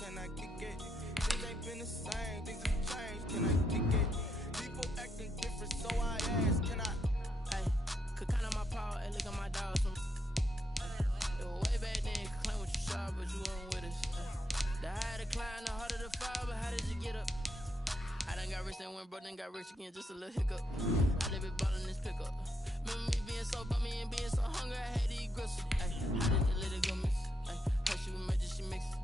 Can I kick it? Things ain't been the same, things have changed. Can I kick it? People acting different, so I ask, can I? Hey, could count on my power, hey, look at my dogs from. It was way back then, could claim what you saw, but you weren't with us. The higher the climb, the harder the fall, but how did you get up? I done got rich and went broke, then got rich again, just a little hiccup. I live it ballin' this pickup. Remember me being so bummy and being so hungry, I had to eat gristle. Ay, how did the little go miss? Ay, her she was major, she mixed.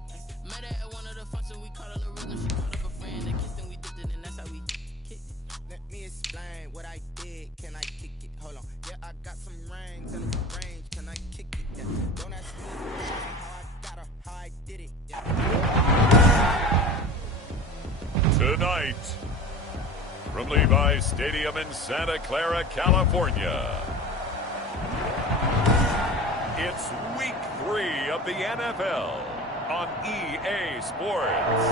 Met her at one of the functions, we called her the rhythm. She called up a friend, they kissed and we dipped it, and that's how we kicked it. Let me explain what I did. Can I kick it? Hold on. Yeah, I got some rings and a range. Can I kick it? Yeah. Don't ask me how I got her, how I did it. Yeah. Tonight, from Levi's Stadium in Santa Clara, California, it's Week 3 of the NFL on EA Sports.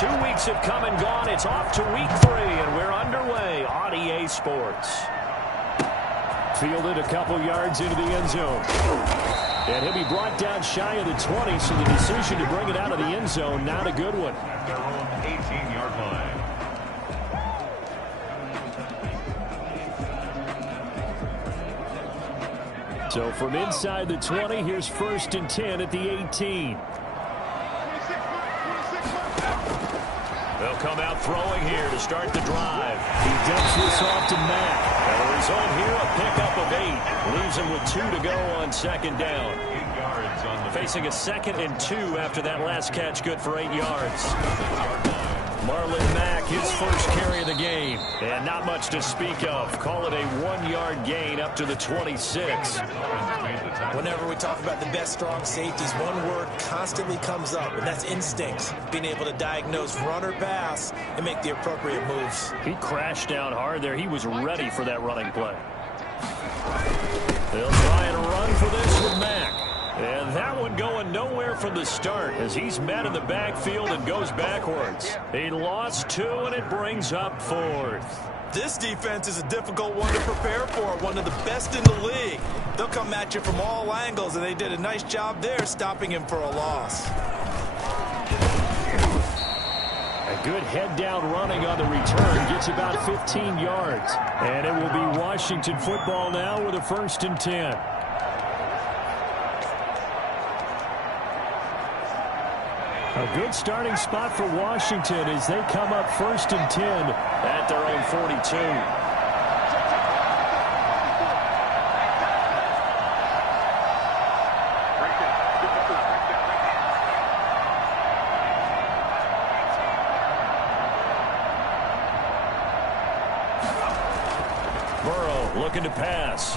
2 weeks have come and gone. It's off to Week 3, and we're underway on EA Sports. Fielded a couple yards into the end zone. And he'll be brought down shy of the 20, so the decision to bring it out of the end zone, not a good one. Their own 18-yard line. So from inside the 20, here's 1st and 10 at the 18. They'll come out throwing here to start the drive. He dumps this off to Mack. And the result here, a pickup of 8. Leaves him with 2 to go on 2nd down. 8 yards on the Facing a 2nd and 2 after that last catch, good for 8 yards. Marlon Mack, his first carry of the game. And not much to speak of. Call it a 1-yard gain up to the 26. Whenever we talk about the best strong safeties, one word constantly comes up, and that's instinct. Being able to diagnose run or pass and make the appropriate moves. He crashed down hard there. He was ready for that running play. They'll try and run for this with Mack. And that one going nowhere from the start as he's met in the backfield and goes backwards. He lost 2, and it brings up 4th. This defense is a difficult one to prepare for, one of the best in the league. They'll come at you from all angles, and they did a nice job there stopping him for a loss. A good head-down running on the return gets about 15 yards. And it will be Washington football now with a 1st and 10. A good starting spot for Washington as they come up 1st and 10 at their own 42. Burrow looking to pass.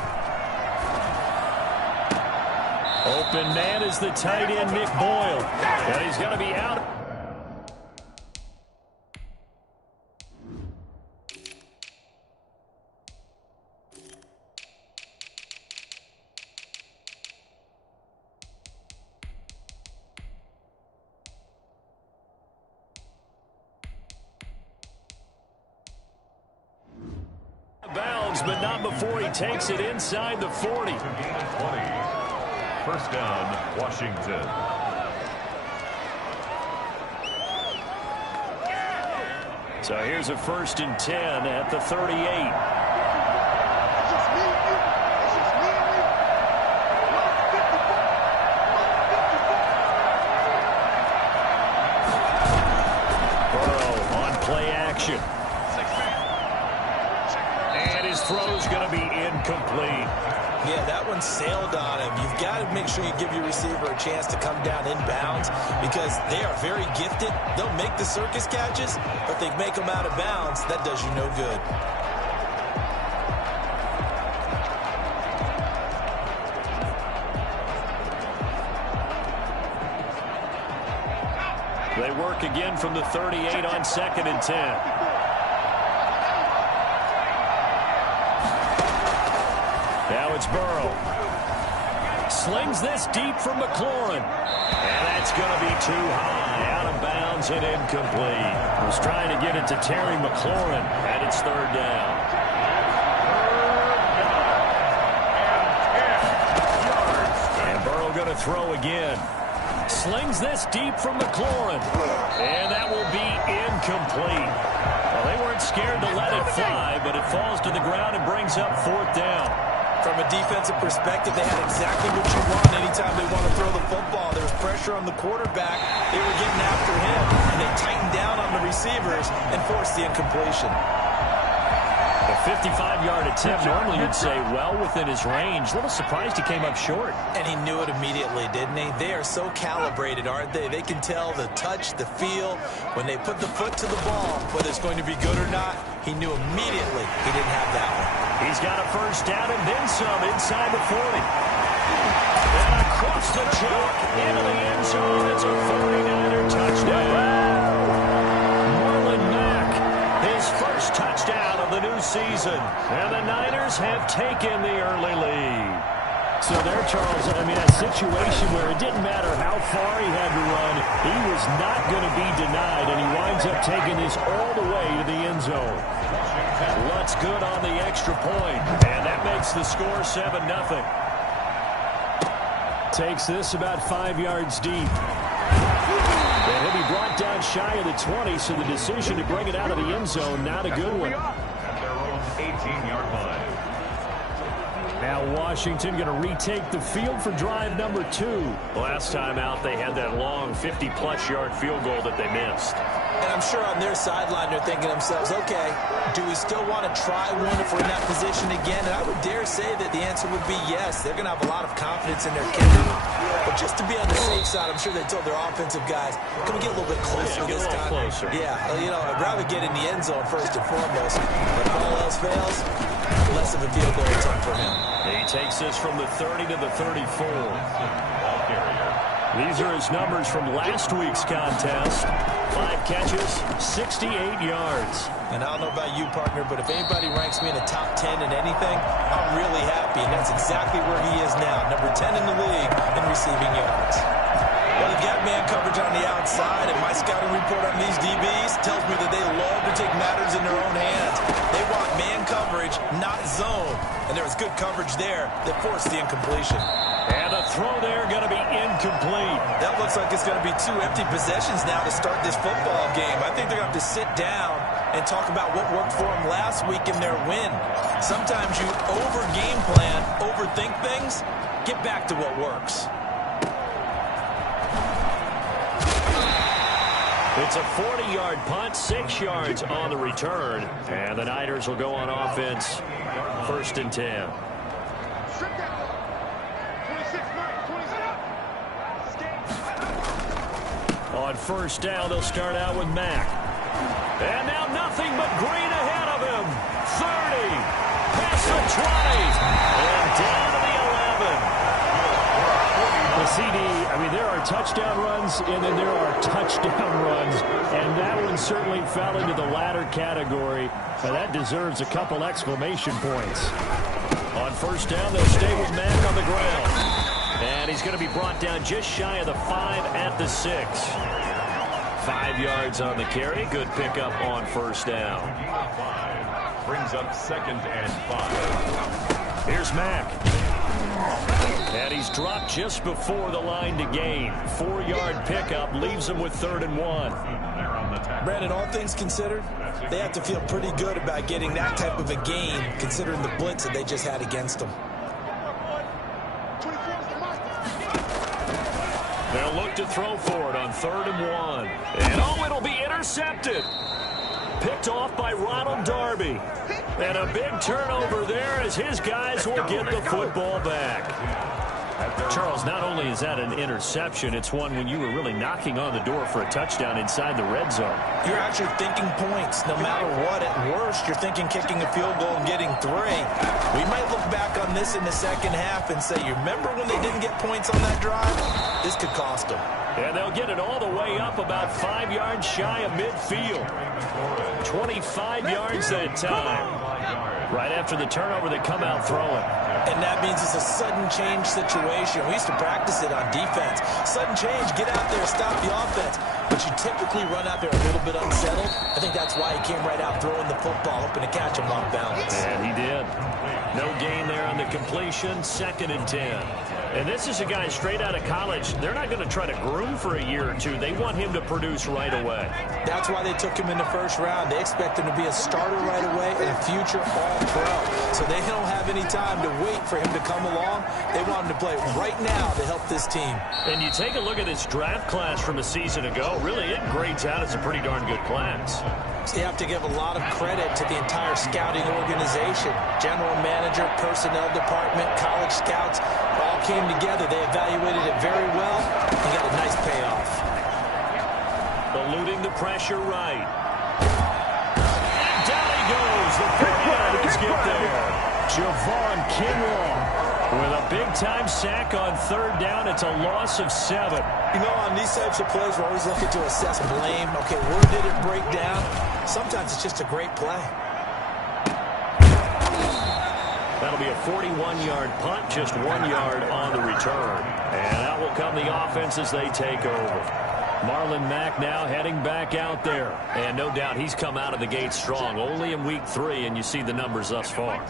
Open man is the tight end, Nick Boyle. And he's going to be out. Bounds, but not before he takes it inside the 40. 20. 1st down, Washington. So here's a 1st and 10 at the 38. Burrow on play action. And his throw's going to be incomplete. Yeah, that one sailed on him. You've got to make sure you give your receiver a chance to come down inbounds because they are very gifted. They'll make the circus catches, but they make them out of bounds. That does you no good. They work again from the 38 on 2nd and 10. Now it's Burrow. Slings this deep from McLaurin. And that's going to be too high. Out of bounds and incomplete. Was trying to get it to Terry McLaurin. And it's 3rd down. throw again. Slings this deep from McLaurin. And that will be incomplete. Well, they weren't scared to let it fly, but it falls to the ground and brings up 4th down. From a defensive perspective, they had exactly what you want anytime they want to throw the football. There was pressure on the quarterback. They were getting after him, and they tightened down on the receivers and forced the incompletion. A 55-yard attempt, normally you'd say well within his range. A little surprised he came up short. And he knew it immediately, didn't he? They are so calibrated, aren't they? They can tell the touch, the feel. When they put the foot to the ball, whether it's going to be good or not, he knew immediately he didn't have that one. He's got a first down and then some inside the 40. And across the chalk into the end zone. It's a 49er touchdown. First touchdown of the new season. And the Niners have taken the early lead. So there, Charles, I mean, a situation where it didn't matter how far he had to run, he was not going to be denied, and he winds up taking this all the way to the end zone. Lutz good on the extra point, and that makes the score 7-0. Takes this about 5 yards deep. And he'll be brought down shy of the 20, so the decision to bring it out of the end zone, not a good one. At their own 18-yard line. Now Washington going to retake the field for drive number 2. Last time out, they had that long 50-plus yard field goal that they missed. And I'm sure on their sideline they're thinking to themselves, okay, do we still want to try one if we're in that position again? And I would dare say that the answer would be yes. They're going to have a lot of confidence in their kicker. But just to be on the safe side, I'm sure they told their offensive guys, can we get a little bit closer this time? Closer. Yeah, you know, I'd rather get in the end zone first and foremost. But if all else fails, less of a field goal attempt for him. He takes this from the 30 to the 34. These are his numbers from last week's contest. 5 catches, 68 yards. And I don't know about you, partner, but if anybody ranks me in the top 10 in anything, I'm really happy. And that's exactly where he is now, number 10 in the league in receiving yards. Well, they've got man coverage on the outside, and my scouting report on these DBs tells me that they love to take matters in their own hands. They want man coverage, not zone. And there was good coverage there that forced the incompletion. And the throw there going to be incomplete. That looks like it's going to be 2 empty possessions now to start this football game. I think they're going to have to sit down and talk about what worked for them last week in their win. Sometimes you over-game plan, overthink things, get back to what works. It's a 40-yard punt, 6 yards on the return. And the Niners will go on offense, 1st and 10. On 1st down, they'll start out with Mack. And now nothing but green ahead of him. 30, past the 20, and down to the 11. The CD, I mean, there are touchdown runs, and then there are touchdown runs. And that one certainly fell into the latter category. That deserves a couple exclamation points. On 1st down, they'll stay with Mack on the ground. And he's going to be brought down just shy of the 5 at the 6. 5 yards on the carry. Good pickup on 1st down. Brings up 2nd and 5. Here's Mack. And he's dropped just before the line to gain. 4-yard pickup leaves him with 3rd and 1. Brandon, all things considered, they have to feel pretty good about getting that type of a gain, considering the blitz that they just had against them. They'll look to throw for it on 3rd and 1. And oh, it'll be intercepted. Picked off by Ronald Darby. And a big turnover there as his guys will get the football back. Charles, not only is that an interception, it's one when you were really knocking on the door for a touchdown inside the red zone. You're actually thinking points no matter what. At worst, you're thinking kicking a field goal and getting 3. We might look back on this in the second half and say, you remember when they didn't get points on that drive? This could cost them. And they'll get it all the way up about 5 yards shy of midfield. 25 yards that time. Right after the turnover, they come out throwing. And that means it's a sudden change situation. We used to practice it on defense. Sudden change, get out there, stop the offense. But you typically run out there a little bit unsettled. I think that's why he came right out throwing the football, hoping to catch him off balance. And he did. No gain there on the completion, 2nd and 10. And this is a guy straight out of college. They're not going to try to groom for a year or two. They want him to produce right away. That's why they took him in the first round. They expect him to be a starter right away and a future All-Pro. So they don't have any time to wait for him to come along. They want him to play right now to help this team. And you take a look at this draft class from a season ago. Really, it grades out as a pretty darn good class. So you have to give a lot of credit to the entire scouting organization. General manager, personnel department, college scouts, all came together. They evaluated it very well and got a nice payoff. Eluding the pressure right. And down he goes. The 49ers get there. Javon Kinlaw with a big-time sack on 3rd down. It's a loss of 7. You know, on these types of plays, we're always looking to assess blame. Okay, where did it break down? Sometimes it's just a great play. That'll be a 41-yard punt, just 1 yard on the return. And out will come the offense as they take over. Marlon Mack now heading back out there. And no doubt he's come out of the gate strong. Only in week 3, and you see the numbers thus far.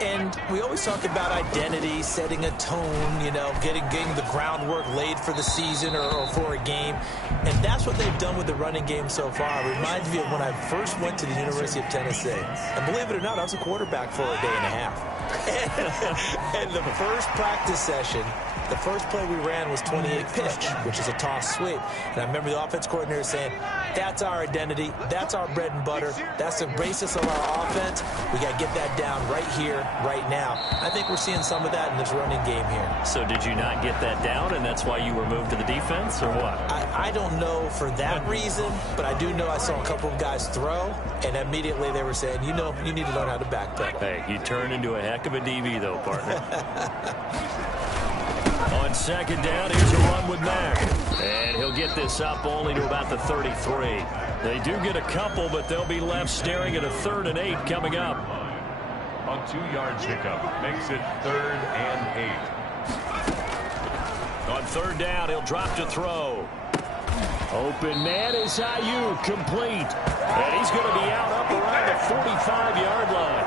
And we always talk about identity, setting a tone, you know, getting the groundwork laid for the season or for a game. And that's what they've done with the running game so far. It reminds me of when I first went to the University of Tennessee. And believe it or not, I was a quarterback for a day and a half. And the first practice session, the first play we ran was 28 pitch, which is a toss sweep. And I remember the offense coordinator saying, that's our identity, that's our bread and butter, that's the basis of our offense. We got to get that down right here, right now. I think we're seeing some of that in this running game here. So did you not get that down, and that's why you were moved to the defense, or what? I don't know for that reason, but I do know I saw a couple of guys throw, and immediately they were saying, you know, you need to learn how to backpedal. Hey, you turn into a heck of a DB, though, partner. On 2nd down, here's a run with Mack. And he'll get this up only to about the 33. They do get a couple, but they'll be left staring at a 3rd and 8 coming up. A 2-yard pickup makes it 3rd and 8. On 3rd down, he'll drop to throw. Open man is Ayuk, complete. And he's going to be out up around the 45-yard line.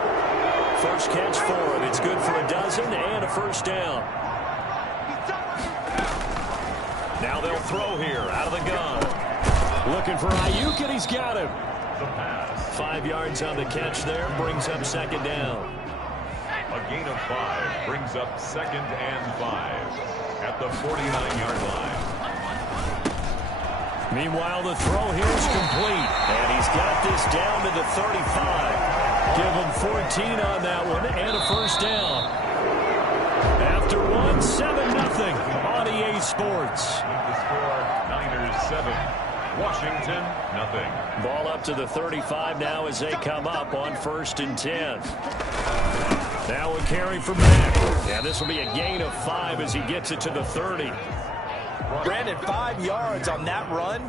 First catch for him. It's good for a dozen and a 1st down. Now they'll throw here out of the gun. Looking for Ayuk, and he's got him. 5 yards on the catch there, brings up 2nd down. A gain of 5 brings up 2nd and 5 at the 49-yard line. Meanwhile, the throw here is complete, and he's got this down to the 35. Give him 14 on that one, and a 1st down. After 1, 7-0 on EA Sports. The score, Niners 7, Washington 0. Ball up to the 35 now as they come up on 1st and 10. Now a carry from Mack. Yeah, this will be a gain of 5 as he gets it to the 30. Brandon, 5 yards on that run.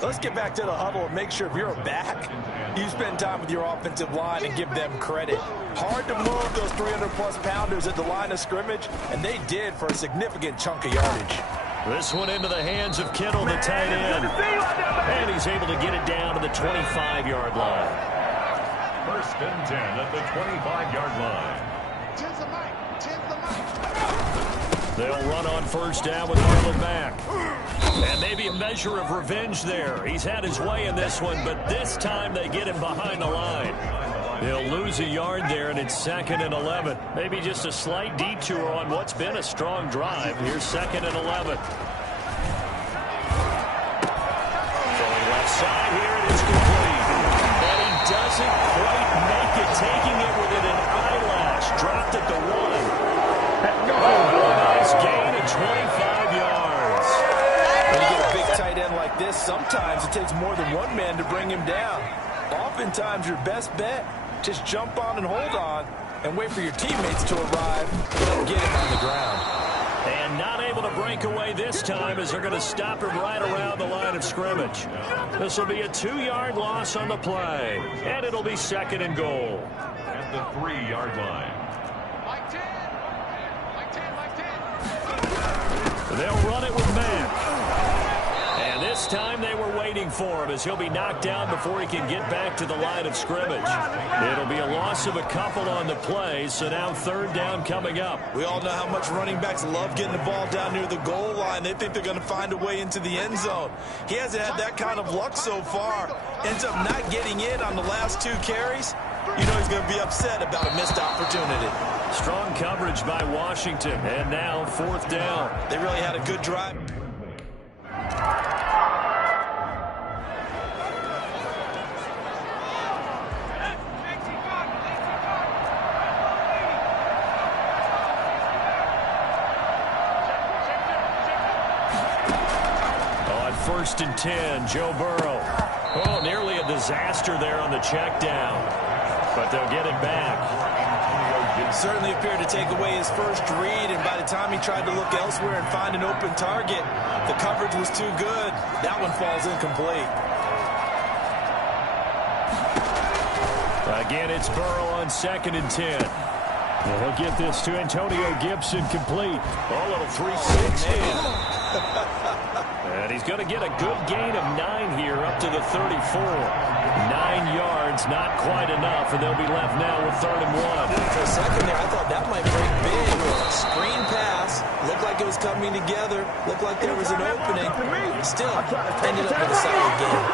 Let's get back to the huddle and make sure if you're a back, you spend time with your offensive line and give them credit. Hard to move those 300-plus pounders at the line of scrimmage, and they did for a significant chunk of yardage. This one into the hands of Kittle, the tight end. And he's able to get it down to the 25-yard line. 1st and 10 at the 25-yard line. They'll run on 1st down with Marlon Mack. And maybe a measure of revenge there. He's had his way in this one, but this time they get him behind the line. He'll lose a yard there, and it's 2nd and 11. Maybe just a slight detour on what's been a strong drive. Here's 2nd and 11. Going left side here, it is complete. And he doesn't quite make it, taking it within an eyelash. Dropped at the 1. Nice gain of 25 yards. When you get a big tight end like this, sometimes it takes more than one man to bring him down. Oftentimes, your best bet, just jump on and hold on and wait for your teammates to arrive and get him on the ground. And not able to break away this time as they're going to stop him right around the line of scrimmage. This will be a 2-yard loss on the play, and it'll be 2nd and goal. At the 3-yard line. Like 10. They'll run it with Mack. And this this time they were waiting for him as he'll be knocked down before he can get back to the line of scrimmage. It'll be a loss of a couple on the play, so now third down coming up. We all know how much running backs love getting the ball down near the goal line. They think they're going to find a way into the end zone. He hasn't had that kind of luck so far. Ends up not getting in on the last 2 carries. You know he's going to be upset about a missed opportunity. Strong coverage by Washington, and now fourth down. They really had a good drive. On 1st and 10, Joe Burrow. Oh, nearly a disaster there on the check down, but they'll get it back. Certainly appeared to take away his first read, and by the time he tried to look elsewhere and find an open target, the coverage was too good. That one falls incomplete. Again, it's Burrow on 2nd and 10. And he'll get this to Antonio Gibson complete. Oh, little 360. And he's going to get a good gain of 9 here up to the 34. 9 yards, not quite enough, and they'll be left now with 3rd and 1. For a second there, I thought that might break big. Screen pass. Looked like it was coming together. Looked like there was an opening. Still, ended up with a solid game.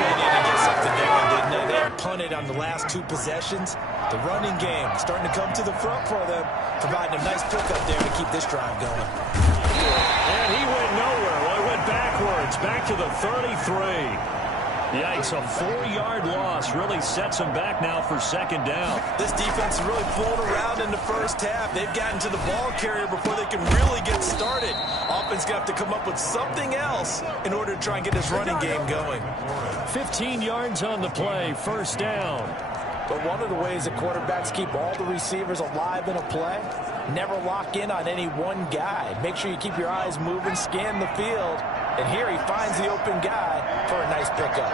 They needed to get something going, didn't they? They had punted on the last 2 possessions. The running game starting to come to the front for them, providing a nice pickup there to keep this drive going. And he went nowhere. Well, he went backwards, back to the 33. Yikes, a 4-yard loss really sets them back now for 2nd down. This defense is really pulled around in the first half. They've gotten to the ball carrier before they can really get started. Offense going to have to come up with something else in order to try and get this running game going. 15 yards on the play, 1st down. But one of the ways that quarterbacks keep all the receivers alive in a play, never lock in on any one guy. Make sure you keep your eyes moving, scan the field. And here he finds the open guy for a nice pickup.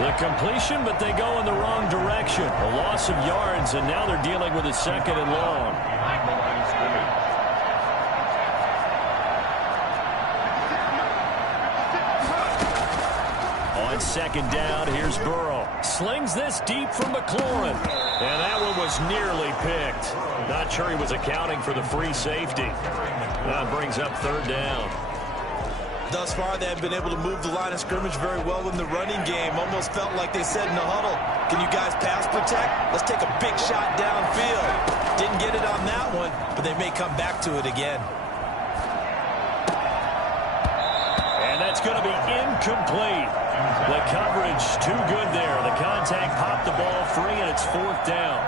The completion, but they go in the wrong direction. A loss of yards, and now they're dealing with a 2nd and long. On 2nd down, here's Burrow. Slings this deep from McLaurin. And that one was nearly picked. Not sure he was accounting for the free safety. That brings up 3rd down. Thus far, they have been able to move the line of scrimmage very well in the running game. Almost felt like they said in the huddle, can you guys pass protect? Let's take a big shot downfield. Didn't get it on that one, but they may come back to it again. And that's going to be incomplete. The coverage too good there. The contact popped the ball free, and it's 4th down.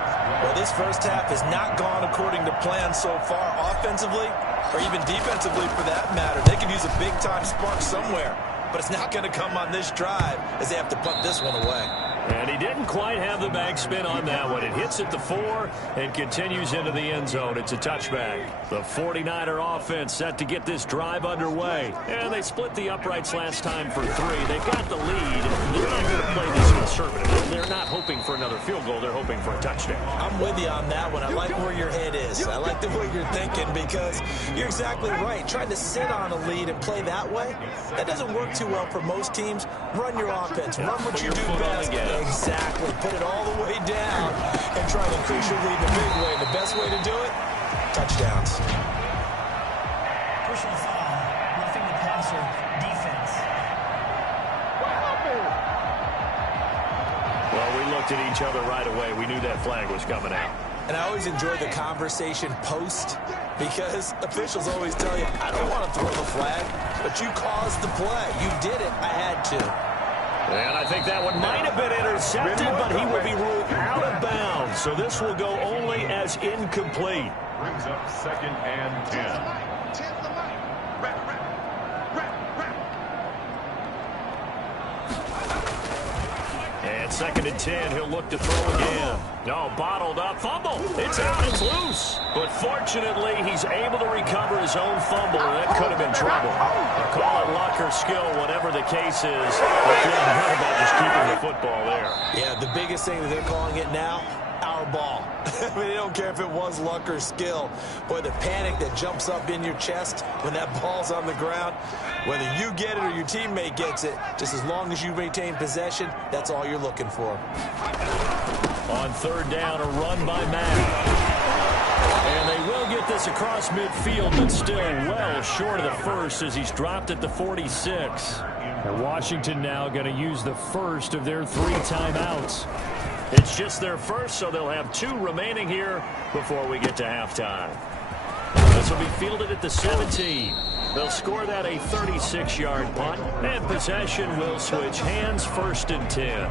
Well, this first half has not gone according to plan so far offensively or even defensively for that matter. They could use a big-time spark somewhere, but it's not going to come on this drive as they have to punt this one away. And he didn't quite have the back spin on that one. It hits at the 4 and continues into the end zone. It's a touchback. The 49er offense set to get this drive underway. And they split the uprights last time for 3. They've got the lead. They're not going to play this conservative. They're not hoping for another field goal. They're hoping for a touchdown. I'm with you on that one. I like where your head is. I like the way you're thinking because you're exactly right. Trying to sit on a lead and play that way, that doesn't work too well for most teams. Run your offense. Run what you do best. Exactly. Put it all the way down and try to increase your lead in a big way. The best way to do it, touchdowns. Personal foul, roughing the passer, defense. Well, we looked at each other right away. We knew that flag was coming out. And I always enjoy the conversation post because officials always tell you, I don't want to throw the flag, but you caused the play. You did it. I had to. And I think that one might have been intercepted, but he will be ruled out of bounds. So this will go only as incomplete. Brings up 2nd and 10. And 2nd and 10, he'll look to throw again. No, bottled up, fumble. It's out, it's loose. But fortunately, he's able to recover his own fumble, and that could have been trouble. Call it luck or skill, whatever the case is. They're feeling good about just keeping the football there. Yeah, the biggest thing that they're calling it now, our ball. I mean, they don't care if it was luck or skill. Boy, the panic that jumps up in your chest when that ball's on the ground, whether you get it or your teammate gets it, just as long as you maintain possession, that's all you're looking for. On third down, a run by Mack. And they will get this across midfield, but still well short of the first as he's dropped at the 46. And Washington now going to use the first of their 3 timeouts. It's just their first, so they'll have 2 remaining here before we get to halftime. This will be fielded at the 17. They'll score that a 36-yard punt, and possession will switch hands, 1st and 10.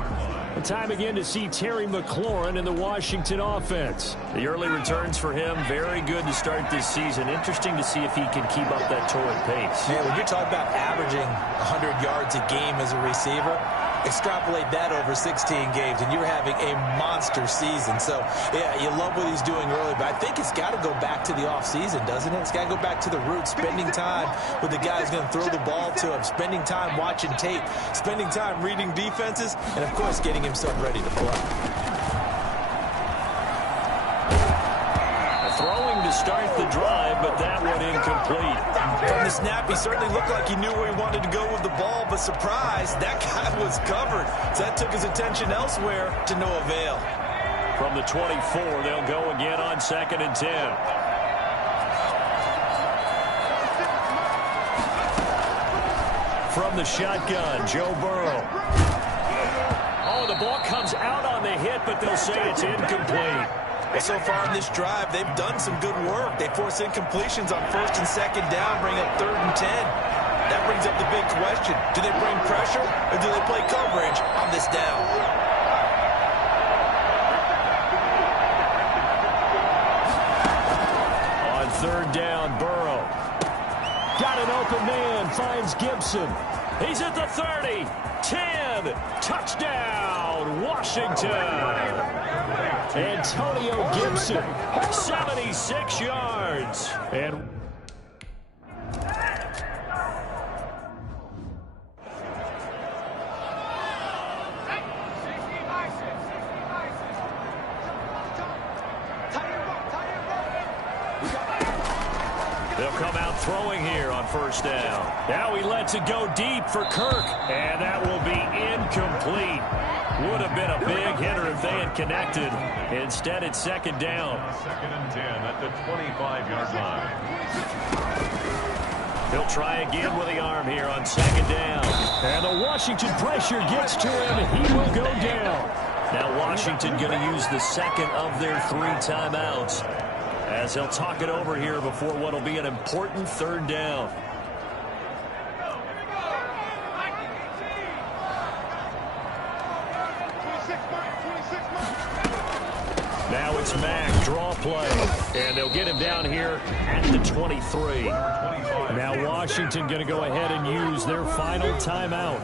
The time again to see Terry McLaurin in the Washington offense. The early returns for him, very good to start this season. Interesting to see if he can keep up that torrid pace. Yeah, when you're talking about averaging 100 yards a game as a receiver, extrapolate that over 16 games, and you're having a monster season. So, yeah, you love what he's doing early, but I think it's got to go back to the offseason, doesn't it? It's got to go back to the roots, spending time with the guy who's going to throw the ball to him, spending time watching tape, spending time reading defenses, and, of course, getting himself ready to play. Throwing to start the drive, but that one incomplete. From the snap, he certainly looked like he knew where he wanted to go with the ball, but surprise, that guy was covered. So that took his attention elsewhere to no avail. From the 24, they'll go again on 2nd and 10. From the shotgun, Joe Burrow. Oh, the ball comes out on the hit, but they'll say it's incomplete. Well, so far in this drive, they've done some good work. They force incompletions on 1st and 2nd down, bring up 3rd and 10. That brings up the big question. Do they bring pressure or do they play coverage on this down? On 3rd down, Burrow. Got an open man, finds Gibson. He's at the 30, 10, touchdown, Washington. Antonio Gibson, 76 yards. And they'll come out throwing here on 1st down. Now he lets it go deep for Kirk, and that will be incomplete. Would have been a big hitter if they had connected. Instead, it's 2nd down. 2nd and 10 at the 25-yard line. He'll try again with the arm here on 2nd down. And the Washington pressure gets to him. He will go down. Now Washington going to use the 2nd of their 3 timeouts as they'll talk it over here before what will be an important 3rd down. Now it's Mack, draw play, and they'll get him down here at the 23. Now Washington going to go ahead and use their final timeout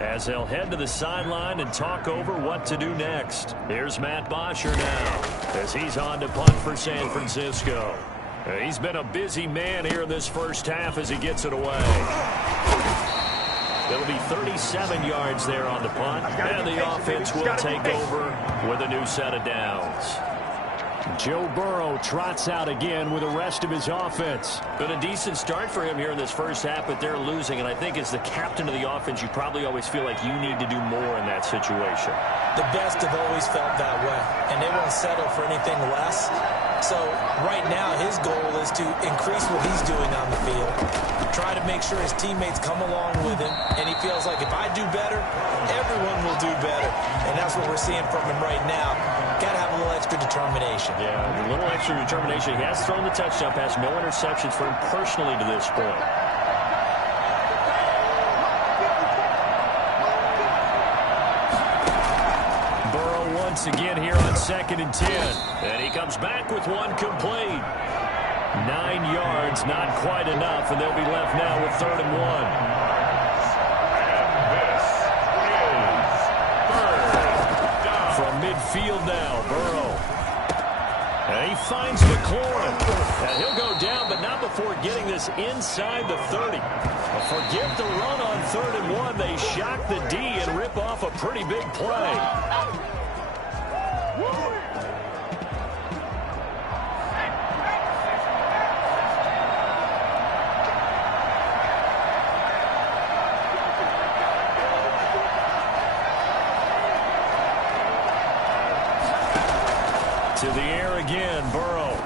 as they'll head to the sideline and talk over what to do next. Here's Matt Bosher now as he's on to punt for San Francisco. He's been a busy man here in this first half as he gets it away. It'll be 37 yards there on the punt, and the offense will take over with a new set of downs. Joe Burrow trots out again with the rest of his offense. Been a decent start for him here in this first half, but they're losing, and I think as the captain of the offense, you probably always feel like you need to do more in that situation. The best have always felt that way, and they won't settle for anything less. So right now his goal is to increase what he's doing on the field, try to make sure his teammates come along with him, and he feels like if I do better, everyone will do better. And that's what we're seeing from him right now. Got to have a little extra determination. Yeah, a little extra determination. He has thrown the touchdown pass, no interceptions for him personally to this point. Once again here on 2nd and 10. And he comes back with one complete. 9 yards, not quite enough, and they'll be left now with 3rd and 1. And this is 3rd down. From midfield now, Burrow. And he finds McLaurin. And he'll go down, but not before getting this inside the 30. Forget the run on 3rd and 1. They shock the D and rip off a pretty big play. To the air again, Burrow.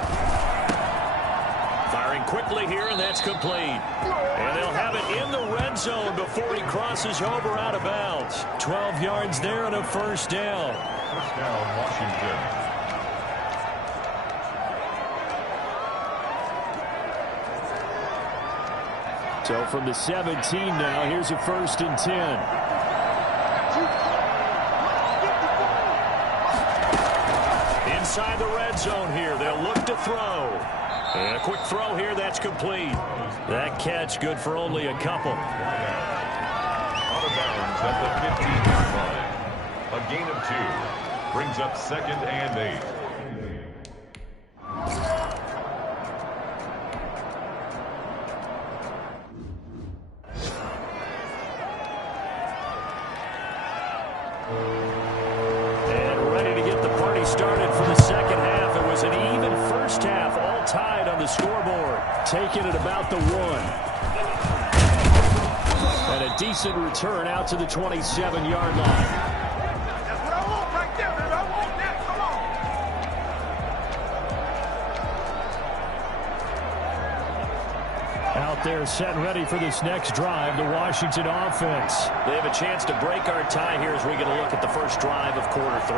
Firing quickly here, and that's complete. And they'll have it in the red zone before he crosses over out of bounds. 12 yards there and a first down. First down, Washington. So from the 17 now, here's a 1st and 10. Inside the red zone here, they'll look to throw. And a quick throw here, that's complete. That catch good for only a couple. Out of bounds at the 15-yard line. A gain of 2. Brings up 2nd and 8. Taken at about the 1. And a decent return out to the 27-yard line. That's what I want right there, baby. I want that. Come on. Out there set and ready for this next drive, the Washington offense. They have a chance to break our tie here as we get a look at the first drive of quarter 3.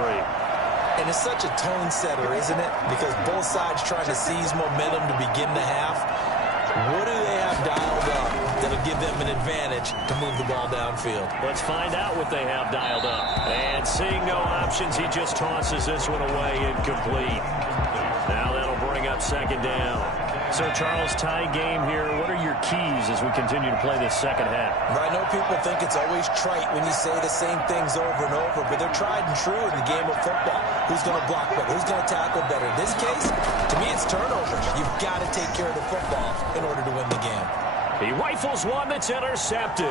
And it's such a tone setter, isn't it? Because both sides trying to seize momentum to begin the half. What do they have dialed up that'll give them an advantage to move the ball downfield? Let's find out what they have dialed up. And seeing no options, he just tosses this one away, incomplete. Now that'll bring up 2nd down. So, Charles, tie game here. What are your keys as we continue to play this second half? I know people think it's always trite when you say the same things over and over, but they're tried and true in the game of football. Who's going to block better? Who's going to tackle better? In this case, to me, it's turnovers. You've got to take care of the football in order to win the game. He rifles one that's intercepted.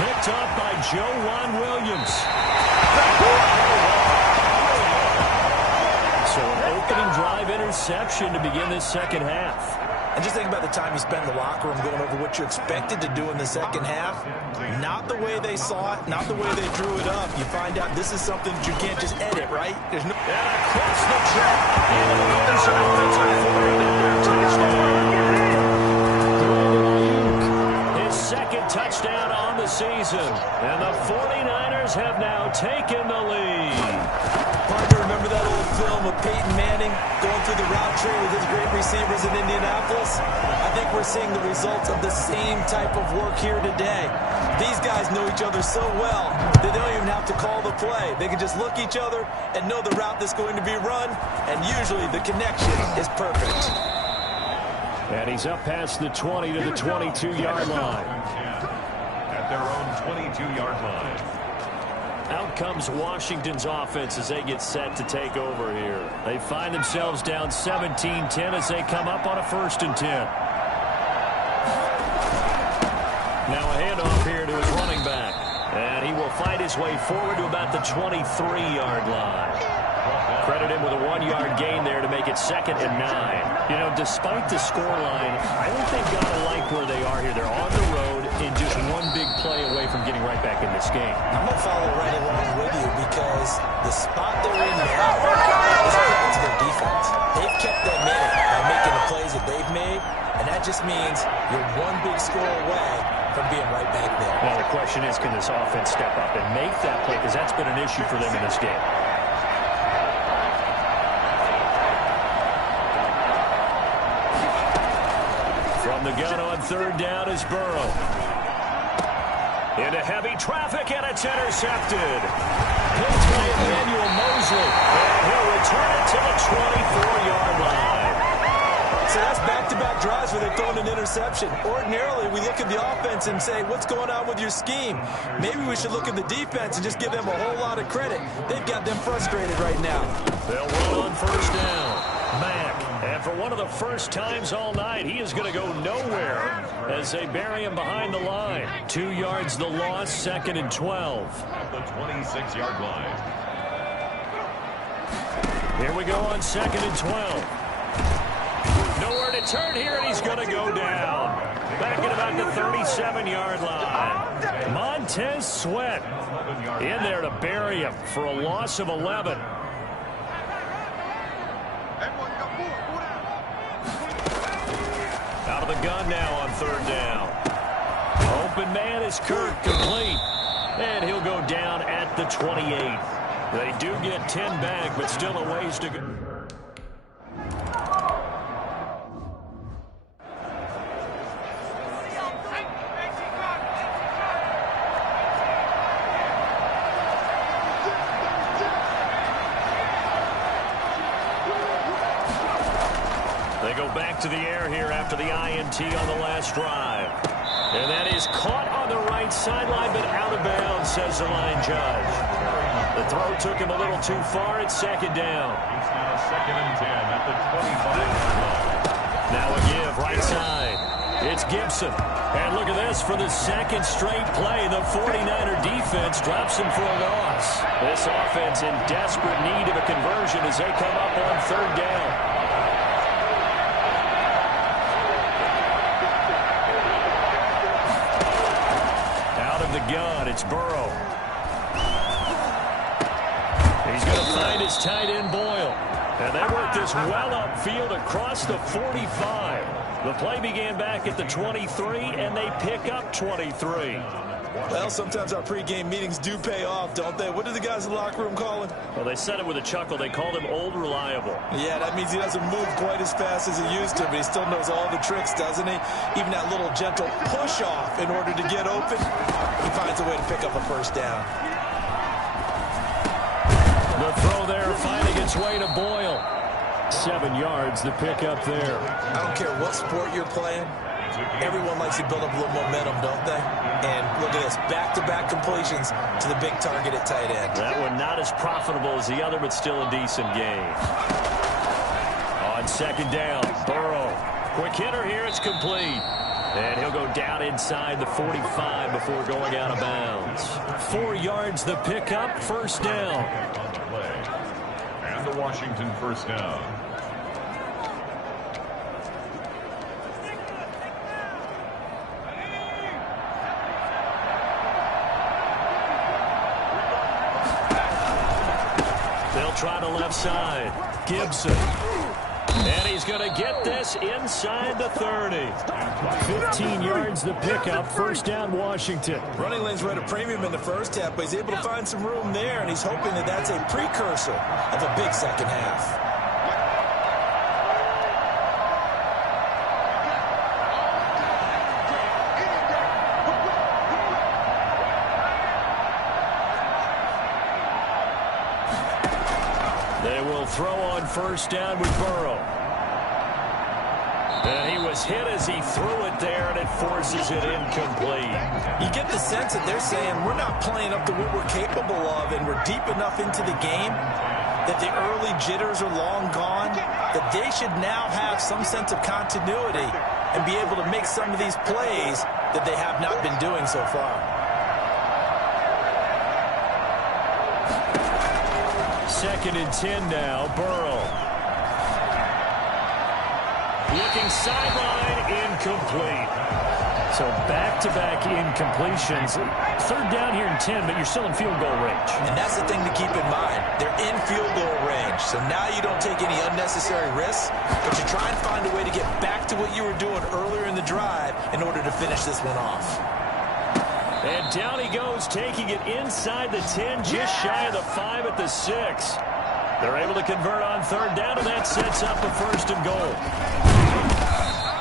Picked up by Juan Williams. So an opening drive interception to begin this second half. And just think about the time you spend in the locker room going over what you expected to do in the second half. Not the way they saw it, not the way they drew it up. You find out this is something that you can't just edit, right? There's no... And across the track. And it goes out the touchdown. His second touchdown on the season. And the 49ers have now taken the lead. Partner, remember that old film of Peyton Manning going through the route tree with his great receivers in Indianapolis? I think we're seeing the results of the same type of work here today. These guys know each other so well that they don't even have to call the play. They can just look each other and know the route that's going to be run, and usually the connection is perfect. And he's up past the 20 to the 22-yard line. At their own 22-yard line. Out comes Washington's offense as they get set to take over here. They find themselves down 17-10 as they come up on a 1st and 10. Now a handoff here to his running back. And he will fight his way forward to about the 23-yard line. Credit him with a 1-yard gain there to make it 2nd and 9. You know, despite the scoreline, I think they've got to like where they are here. They're on the road and just one big play away from getting right back in this game. I'm going to follow right along with you because the spot they're in now is credit to their defense. They've kept them in it by making the plays that they've made, and that just means you're one big score away from being right back there. Now the question is, can this offense step up and make that play? Because that's been an issue for them in this game. From the gun on 3rd down is Burrow. Into heavy traffic, and it's intercepted. Picked by Emmanuel Mosley. And he'll return it to the 24-yard line. So that's back-to-back drives where they're throwing an interception. Ordinarily, we look at the offense and say, what's going on with your scheme? Maybe we should look at the defense and just give them a whole lot of credit. They've got them frustrated right now. They'll run on 1st down. Mack, and for one of the first times all night, he is going to go nowhere as they bury him behind the line. 2 yards the loss, 2nd and 12. At the 26-yard line. Here we go on 2nd and 12. Nowhere to turn here, and he's going to go down. Back at about the 37-yard line. Montez Sweat in there to bury him for a loss of 11. Out of the gun now on 3rd down. Open man is Kirk, complete. And he'll go down at the 28. They do get 10 back, but still a ways to go. They go back to the air here after the INT on the last drive. And that is caught on the right sideline, but out of bounds, says the line judge. The throw took him a little too far. It's 2nd down. It's now 2nd and 10 at the 25-yard line. Now a give, right side. It's Gibson. And look at this for the 2nd straight play. The 49er defense drops him for a loss. This offense in desperate need of a conversion as they come up on 3rd down. The gun, it's Burrow. He's going to find his tight end Boyle. And they work this well upfield across the 45. The play began back at the 23, and they pick up 23. Well, sometimes our pregame meetings do pay off, don't they? What do the guys in the locker room call him? Well, they said it with a chuckle. They called him Old Reliable. Yeah, that means he doesn't move quite as fast as he used to, but he still knows all the tricks, doesn't he? Even that little gentle push-off in order to get open, he finds a way to pick up a 1st down. The throw there finding its way to Boyle. 7 yards to pick up there. I don't care what sport you're playing. Everyone likes to build up a little momentum, don't they? And look at this, back-to-back completions to the big target at tight end. That one not as profitable as the other, but still a decent game. On 2nd down, Burrow. Quick hitter here, it's complete. And he'll go down inside the 45 before going out of bounds. 4 yards the pickup, 1st down. And the Washington 1st down. Try to left side. Gibson. And he's going to get this inside the 30. 15 yards the pickup. 1st down, Washington. Running lanes were at a premium in the 1st half, but he's able to find some room there, and he's hoping that that's a precursor of a big 2nd half. They will throw on 1st down with Burrow. And he was hit as he threw it there, and it forces it incomplete. You get the sense that they're saying we're not playing up to what we're capable of, and we're deep enough into the game that the early jitters are long gone, that they should now have some sense of continuity and be able to make some of these plays that they have not been doing so far. 2nd and 10 now, Burrow. Looking sideline, incomplete. So back-to-back incompletions. 3rd down here in 10, but you're still in field goal range. And that's the thing to keep in mind. They're in field goal range. So now you don't take any unnecessary risks, but you try and find a way to get back to what you were doing earlier in the drive in order to finish this one off. And down he goes, taking it inside the 10, just shy of the 5 at the 6. They're able to convert on 3rd down, and that sets up a 1st and goal.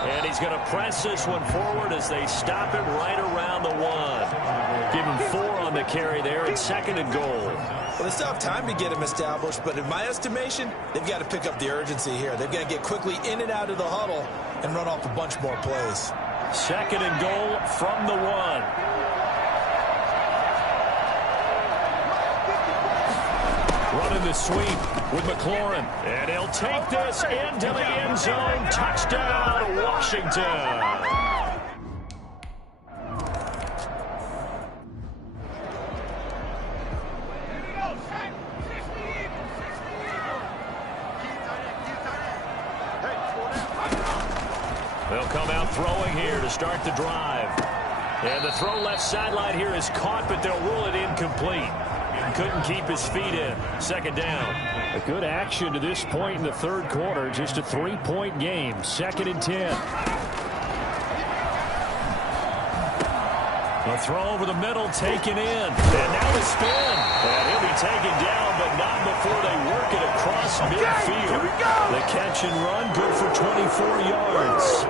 And he's going to press this one forward as they stop him right around the 1. Give him 4 on the carry there, and 2nd and goal. Well, they still have time to get him established, but in my estimation, they've got to pick up the urgency here. They've got to get quickly in and out of the huddle and run off a bunch more plays. 2nd and goal from the 1. Running the sweep with McLaurin. And he'll take this into the end zone. Touchdown, Washington. come out throwing here to start the drive. And the throw left sideline here is caught, but they'll rule it incomplete. Couldn't keep his feet in. Second down. A good action to this point in the third quarter. Just a 3-point game. 2nd and 10. A throw over the middle, taken in. And now the spin. And he'll be taken down, but not before they work it across midfield. The catch and run, good for 24 yards.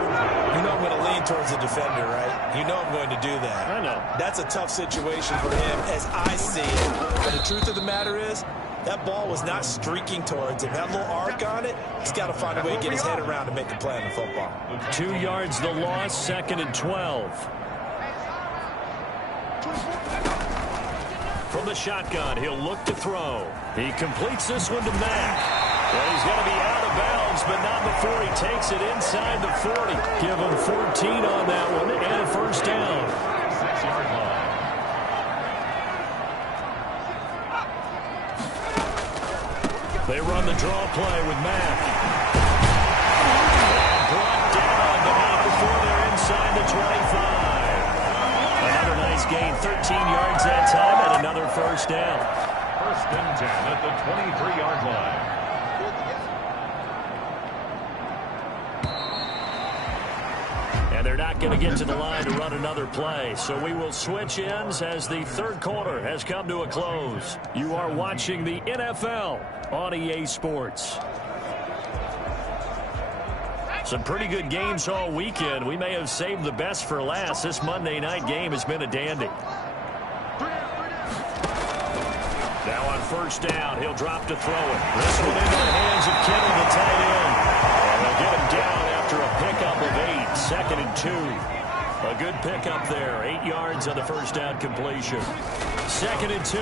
You know I'm going to lean towards the defender, right? You know I'm going to do that. I know. That's a tough situation for him as I see it. But the truth of the matter is, that ball was not streaking towards him. That little arc on it, he's got to find a way to get his head around to make a play on the football. 2 yards the loss, 2nd and 12. From the shotgun, he'll look to throw. He completes this one to Mack. Well, he's going to be out of bounds, but not before he takes it inside the 40. Give him 14 on that one and a first down. 6-yard line. They run the draw play with Mack. And brought down, but not before they're inside the 25. Another nice gain, 13 yards that time, and another first down. 1st and 10 at the 23-yard line. And they're not going to get to the line to run another play. So we will switch ends as the third quarter has come to a close. You are watching the NFL on EA Sports. Some pretty good games all weekend. We may have saved the best for last. This Monday night game has been a dandy. Now on first down, he'll drop to throw it. This one into the hands of Kenny, the tight end. And they'll get him down after a pickup of 8. 2nd and 2. A good pickup there. 8 yards on the first down completion. 2nd and 2.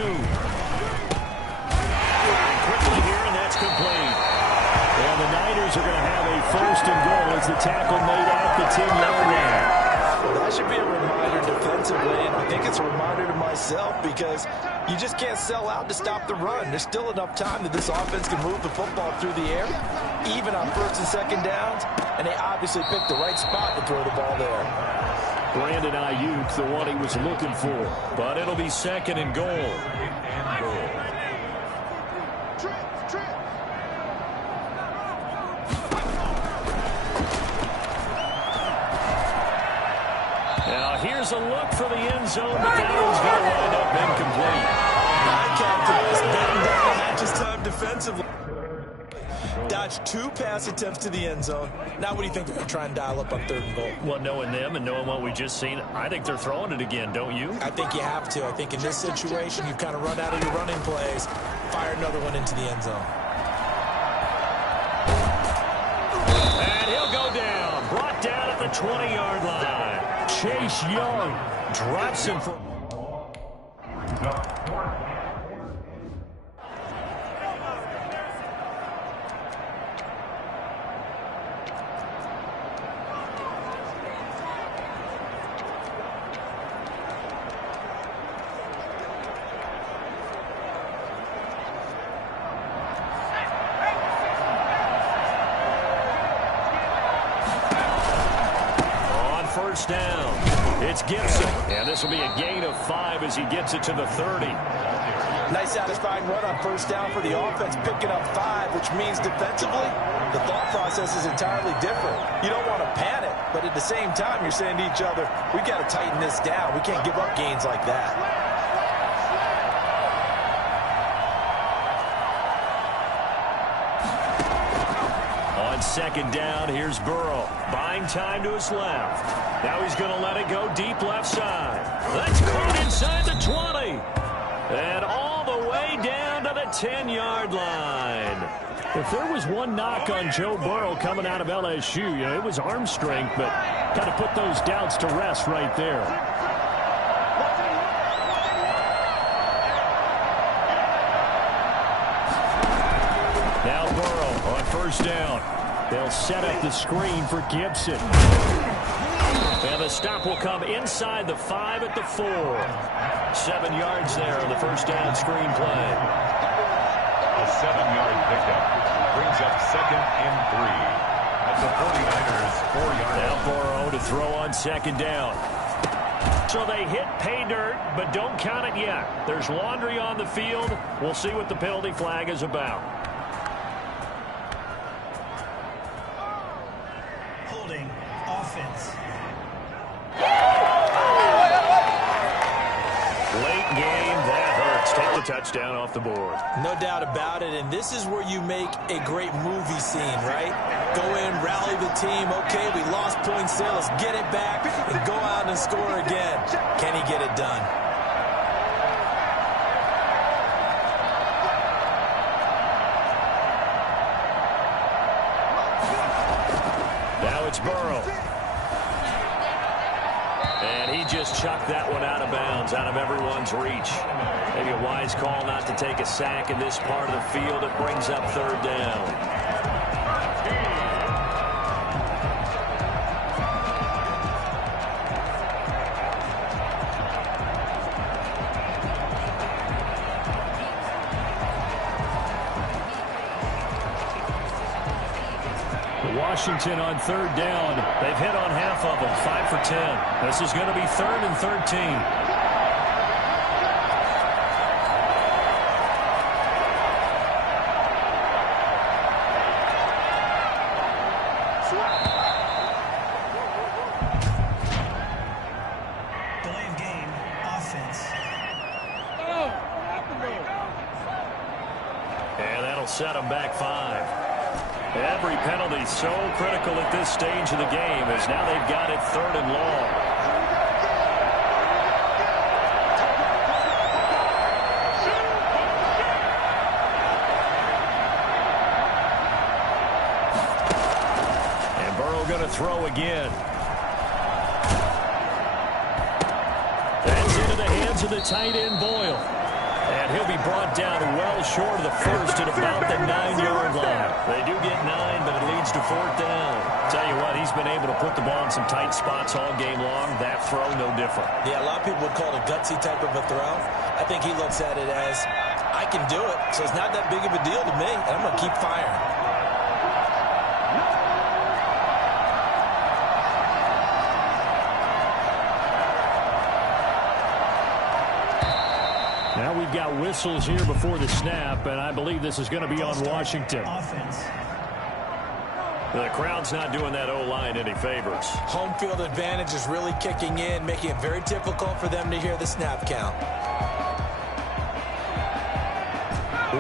Quickly here, and that's complete. And the Niners are going to have a 1st and goal as the tackle made at the 10-yard line. Well, that should be a reminder defensively, and I think it's a reminder to myself because you just can't sell out to stop the run. There's still enough time that this offense can move the football through the air, even on 1st and 2nd downs, and they obviously picked the right spot to throw the ball there. Brandon Ayuk, the one he was looking for, but it'll be 2nd and goal. Now here's a look for the end zone, but that one's going to wind up incomplete. Not just time defensively. Dodged 2 pass attempts to the end zone. Now what do you think they're going to try and dial up on 3rd and goal? Well, knowing them and knowing what we just seen, I think they're throwing it again, don't you? I think you have to. I think in this situation, you've kind of run out of your running plays. Fire another one into the end zone. And he'll go down. Brought down at the 20-yard line. Chase Young drops him for... First down. It's Gibson. And this will be a gain of 5 as he gets it to the 30. Nice satisfying run on first down for the offense, picking up 5, which means defensively, the thought process is entirely different. You don't want to panic, but at the same time, you're saying to each other, we got to tighten this down. We can't give up gains like that. On second down, here's Burrow. Buying time to his left. Now he's going to let it go deep left side. That's caught inside the 20. And all the way down to the 10-yard line. If there was one knock on Joe Burrow coming out of LSU, it was arm strength, but got to put those doubts to rest right there. Now Burrow on first down. They'll set up the screen for Gibson. And the stop will come inside the 5 at the 4. 7 yards there on the first down screen play. A 7-yard pickup brings up 2nd and 3. at the 49ers 4-yard line. Now Burrow to throw on second down. So they hit pay dirt, but don't count it yet. There's laundry on the field. We'll see what the penalty flag is about. Holding. Offense. Late game, that hurts. Take the touchdown off the board. No doubt about it, and this is where you make a great movie scene, right? Go in, rally the team. Okay, we lost points there. Let's get it back and go out and score again. Can he get it done? Now it's Burrow. And he just chucked that one out of bounds, out of everyone's reach. Maybe a wise call not to take a sack in this part of the field. It brings up third down. Washington on third down. They've hit on half of them, 5 for 10. This is going to be 3rd and 13. Delay of game. Offense. And that'll set them back 5. Every penalty so critical at this stage of the game as now they've got it 3rd and long. And Burrow going to throw again. That's into the hands of the tight end Boyle. And he'll be brought down well short of the first at about the 9-yard line. They do get 9, but it leads to 4th down. Tell you what, he's been able to put the ball in some tight spots all game long. That throw, no different. Yeah, a lot of people would call it a gutsy type of a throw. I think he looks at it as, I can do it, so it's not that big of a deal to me, and I'm going to keep firing. Now we've got whistles here before the snap, and I believe this is going to be on Washington. Offense. The crowd's not doing that O-line any favors. Home field advantage is really kicking in, making it very difficult for them to hear the snap count.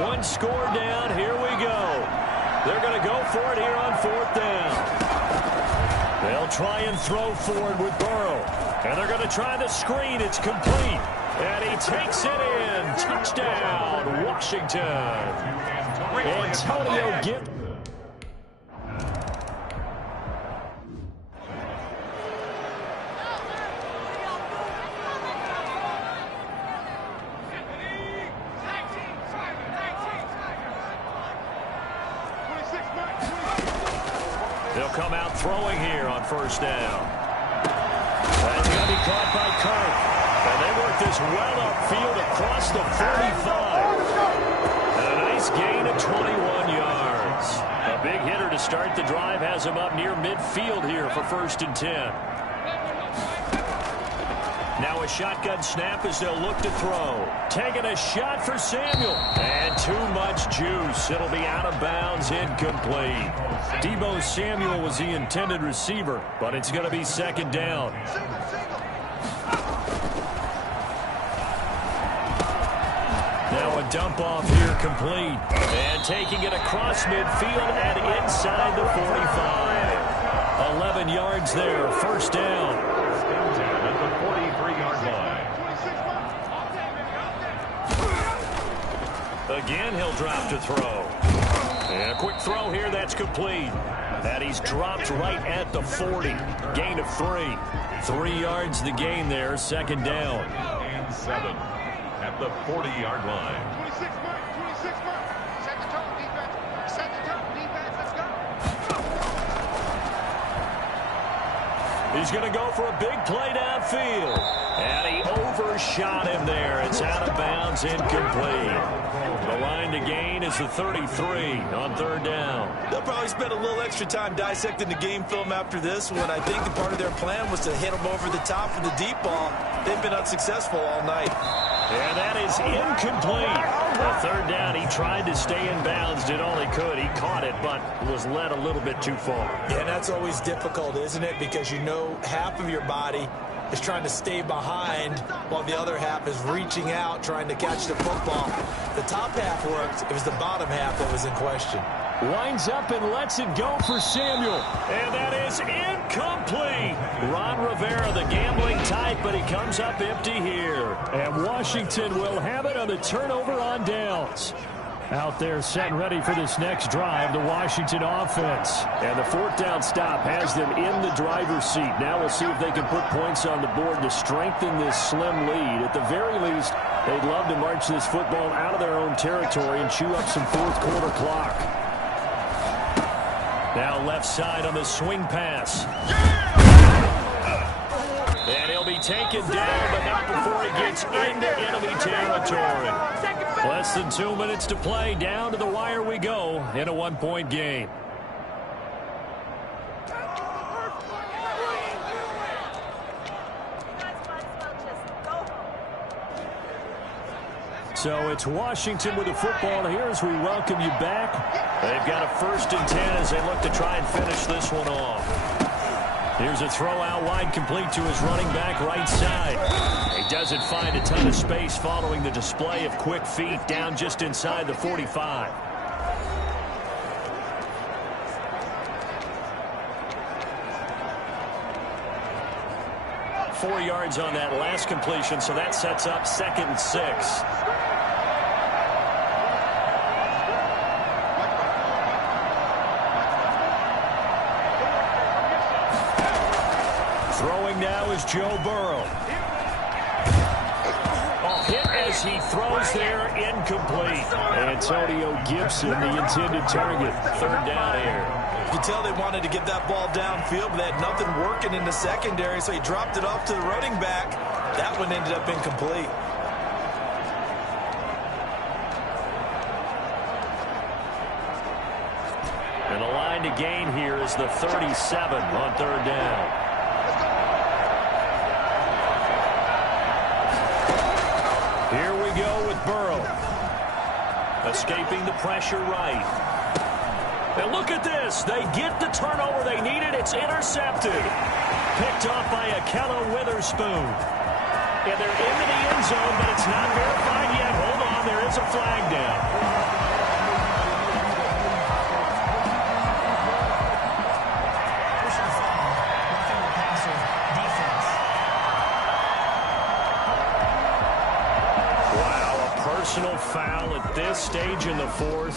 One score down, here we go. They're going to go for it here on 4th down. They'll try and throw forward with Burrow. And they're going to try the screen. It's complete. And he takes it in. Touchdown, Washington. Antonio Gibson. They'll come out throwing here on 1st down. That's going to be caught by Kirk. And they work this well upfield across the 45. And a nice gain of 21 yards. A big hitter to start the drive has him up near midfield here for 1st and 10. Now a shotgun snap as they'll look to throw. Taking a shot for Samuel. And too much juice. It'll be out of bounds, incomplete. Deebo Samuel was the intended receiver, but it's going to be 2nd down. Now a dump off here complete. And taking it across midfield and inside the 45. 11 yards there, 1st down. At the 43-yard line. Again, he'll drop to throw. And a quick throw here, that's complete. And he's dropped right at the 40. Gain of 3. 3 yards the gain there, 2nd down. And 7 at the 40-yard line. 26 mark. Set the tone, defense. Let's go. He's going to go for a big play downfield. And he overshot him there. It's out of bounds, incomplete. The line to gain is the 33 on third down. They'll probably spend a little extra time dissecting the game film after this one. I think that part of their plan was to hit him over the top for the deep ball. They've been unsuccessful all night. And that is incomplete. A third down, he tried to stay in bounds, did all he could. He caught it, but was led a little bit too far. Yeah, and that's always difficult, isn't it? Because you know half of your body is trying to stay behind while the other half is reaching out, trying to catch the football. The top half worked. It was the bottom half that was in question. Winds up and lets it go for Samuel. And that is incomplete. Ron Rivera, the gambling type, but he comes up empty here. And Washington will have it on the turnover on downs. Out there set and ready for this next drive, the Washington offense. And the fourth down stop has them in the driver's seat. Now we'll see if they can put points on the board to strengthen this slim lead. At the very least, they'd love to march this football out of their own territory and chew up some fourth quarter clock. Now left side on the swing pass. And he'll be taken down, but not before he gets into enemy territory. Less than 2 minutes to play. Down to the wire we go in a one-point game. So it's Washington with the football here as we welcome you back. They've got a 1st and 10 as they look to try and finish this one off. Here's a throw out wide, complete to his running back right side. He doesn't find a ton of space following the display of quick feet down just inside the 45. Four yards on that last completion, so that sets up 2nd and 6. Throwing now is Joe Burrow. Hit as he throws there, incomplete. Antonio Gibson, the intended target. 3rd down here. You can tell they wanted to get that ball downfield, but they had nothing working in the secondary, so he dropped it off to the running back. That one ended up incomplete. And the line to gain here is the 37 on 3rd down. Here we go with Burrow. Escaping the pressure right. And look at this. They get the turnover they needed. It's intercepted. Picked off by Akello Witherspoon. And they're into the end zone, but it's not verified yet. Hold on. There is a flag down. Personal foul at this stage in the 4th.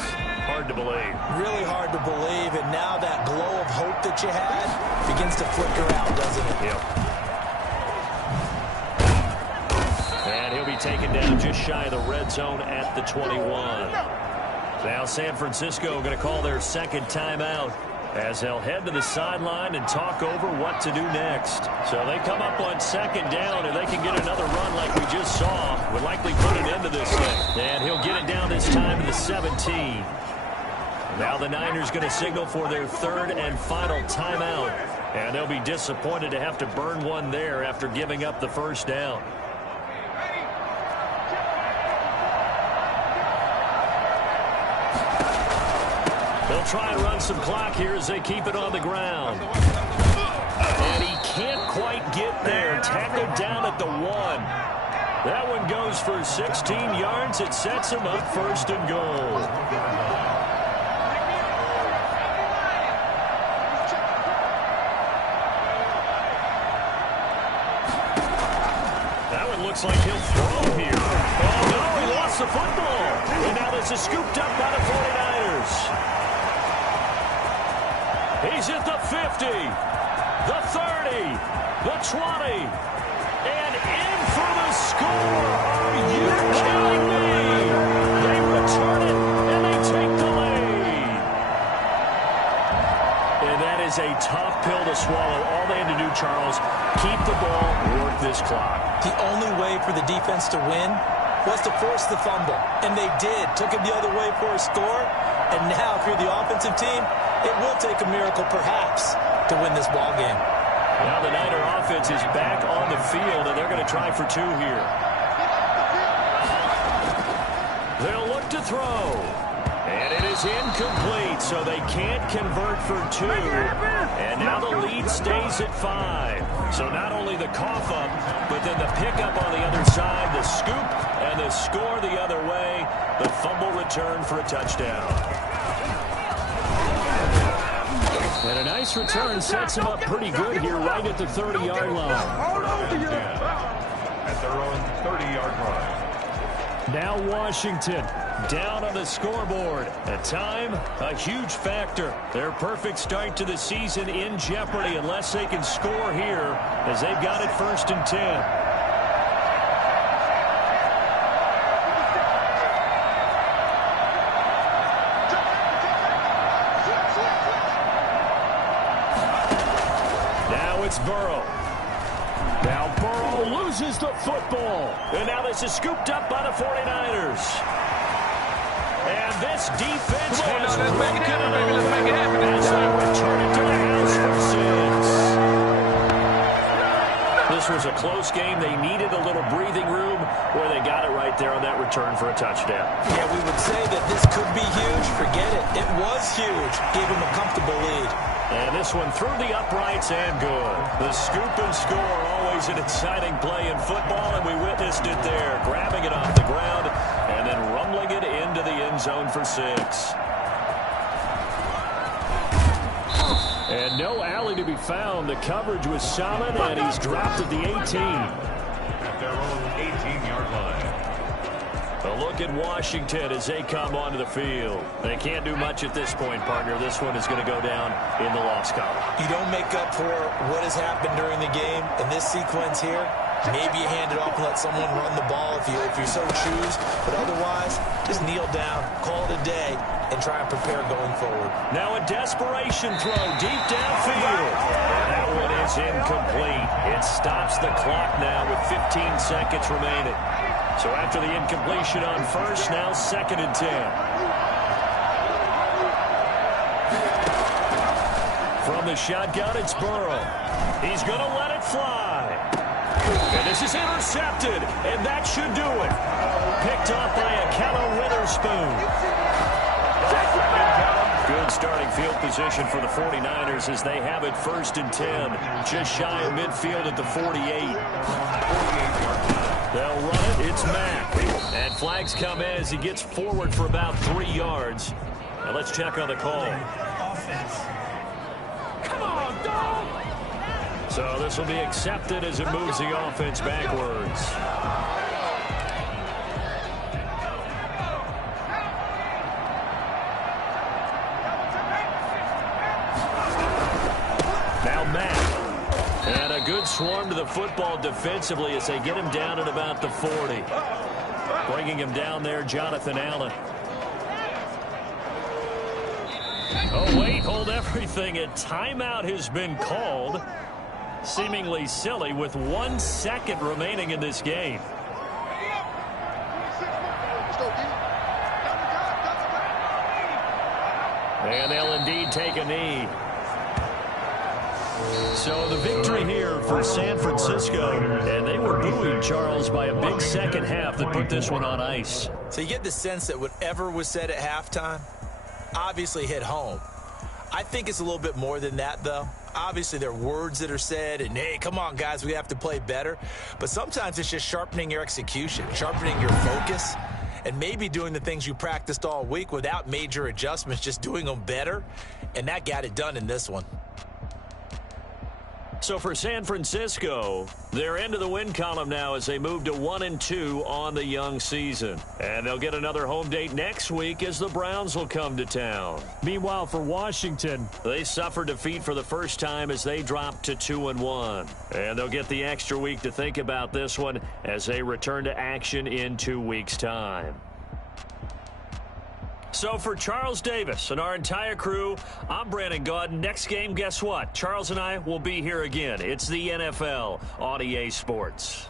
Hard to believe. Really hard to believe, and now that glow of hope that you had begins to flicker out, doesn't it? Yep. And he'll be taken down just shy of the red zone at the 21. Now San Francisco going to call their 2nd timeout as they'll head to the sideline and talk over what to do next. So they come up on 2nd down, and they can get another run like we just saw. Would likely put an end to this thing. And he'll get it down this time to the 17. Now the Niners going to signal for their 3rd and final timeout. And they'll be disappointed to have to burn one there after giving up the 1st down. They'll try and run some clock here as they keep it on the ground. And he can't quite get there. Tackled down at the 1. That one goes for 16 yards. It sets him up 1st and goal. That one looks like he'll throw here. Oh, no, he lost the football. And now this is scooped up by the 49ers. He's at the 50, the 30, the 20, and in for the score. Are you kidding me? They return it, and they take the lead. And that is a tough pill to swallow. All they had to do, Charles, keep the ball, work this clock. The only way for the defense to win was to force the fumble, and they did. Took it the other way for a score, and now if you're the offensive team, it will take a miracle perhaps to win this ball game. Now the Niner offense is back on the field, and they're going to try for 2 here. They'll look to throw. And it is incomplete, so they can't convert for 2. And now the lead stays at 5. So not only the cough up, but then the pickup on the other side, the scoop, and the score the other way. The fumble return for a touchdown. And a nice return sets him up pretty good here right at the 30-yard line. At their own 30-yard line. Now Washington down on the scoreboard. At time, a huge factor. Their perfect start to the season in jeopardy unless they can score here as they've got it 1st and 10. It's Burrow. Now Burrow loses the football. And now this is scooped up by the 49ers. And this defense has broken it up as they return it to the house for 6. This was a close game. They needed a little breathing room where they got it right there on that return for a touchdown. Yeah, we would say that this could be huge. Forget it. It was huge. Gave him a comfortable lead. And this one through the uprights and good. The scoop and score, always an exciting play in football, and we witnessed it there. Grabbing it off the ground and then rumbling it into the end zone for 6. And no alley to be found. The coverage was solid, and he's dropped at the 18. At their own 18-yard line. A look at Washington as they come onto the field. They can't do much at this point, partner. This one is going to go down in the loss column. You don't make up for what has happened during the game. In this sequence here, maybe you hand it off and let someone run the ball if you so choose. But otherwise, just kneel down, call it a day, and try and prepare going forward. Now a desperation throw deep downfield. And that one is incomplete. It stops the clock now with 15 seconds remaining. So after the incompletion on 1st, now 2nd and 10. From the shotgun, it's Burrow. He's going to let it fly. And this is intercepted, and that should do it. Picked off by Akello Witherspoon. Good starting field position for the 49ers as they have it 1st and 10. Just shy of midfield at the 48. They'll run it. It's Mack. And flags come in as he gets forward for about 3 yards. Now let's check on the call. Offense. Come on, dog! So this will be accepted as it moves the offense backwards. Now Mack. And a good swarm to the football defensively as they get him down at about the 40. Bringing him down there, Jonathan Allen. Oh, wait, hold everything. A timeout has been called. Seemingly silly with 1 second remaining in this game. And they'll indeed take a knee. So the victory here for San Francisco, and they were buoyed, Charles, by a big second half that put this one on ice. So you get the sense that whatever was said at halftime obviously hit home. I think it's a little bit more than that, though. Obviously, there are words that are said, and, hey, come on, guys, we have to play better. But sometimes it's just sharpening your execution, sharpening your focus, and maybe doing the things you practiced all week without major adjustments, just doing them better, and that got it done in this one. So for San Francisco, they're into the win column now as they move to 1-2 on the young season. And they'll get another home date next week as the Browns will come to town. Meanwhile, for Washington, they suffered defeat for the first time as they dropped to 2-1. And they'll get the extra week to think about this one as they return to action in 2 weeks' time. So for Charles Davis and our entire crew, I'm Brandon Gaudin. Next game, guess what? Charles and I will be here again. It's the NFL on EA Sports.